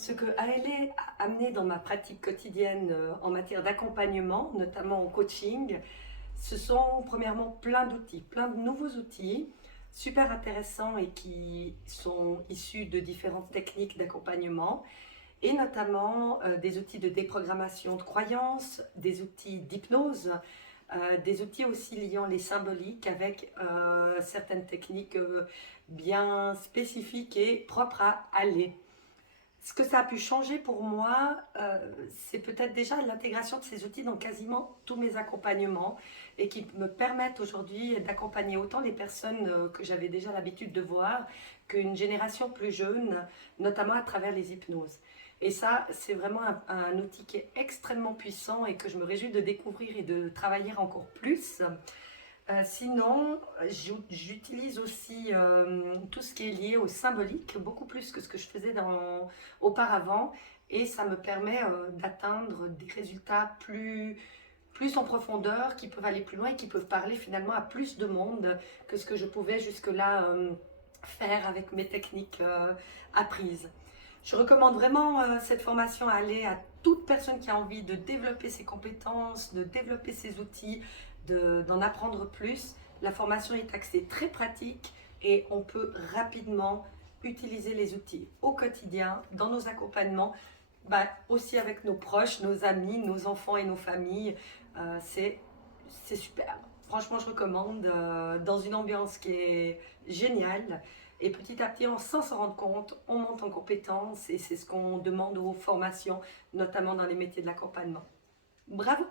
Ce que ALE a amené dans ma pratique quotidienne en matière d'accompagnement, notamment en coaching, ce sont premièrement plein d'outils, plein de nouveaux outils super intéressants et qui sont issus de différentes techniques d'accompagnement et notamment des outils de déprogrammation de croyances, des outils d'hypnose, des outils aussi liant les symboliques avec certaines techniques bien spécifiques et propres à ALE. Ce que ça a pu changer pour moi, c'est peut-être déjà l'intégration de ces outils dans quasiment tous mes accompagnements et qui me permettent aujourd'hui d'accompagner autant les personnes que j'avais déjà l'habitude de voir qu'une génération plus jeune, notamment à travers les hypnoses. Et ça, c'est vraiment un outil qui est extrêmement puissant et que je me réjouis de découvrir et de travailler encore plus. Sinon, j'utilise aussi tout ce qui est lié au symbolique, beaucoup plus que ce que je faisais auparavant, et ça me permet d'atteindre des résultats plus en profondeur, qui peuvent aller plus loin et qui peuvent parler finalement à plus de monde que ce que je pouvais jusque-là faire avec mes techniques apprises. Je recommande vraiment cette formation à aller à toute personne qui a envie de développer ses compétences, de développer ses outils, d'en apprendre plus. La formation est axée très pratique et on peut rapidement utiliser les outils au quotidien, dans nos accompagnements, aussi avec nos proches, nos amis, nos enfants et nos familles. C'est super. Franchement, je recommande dans une ambiance qui est géniale. Et petit à petit, sans s'en rendre compte, on monte en compétences et c'est ce qu'on demande aux formations, notamment dans les métiers de l'accompagnement. Bravo!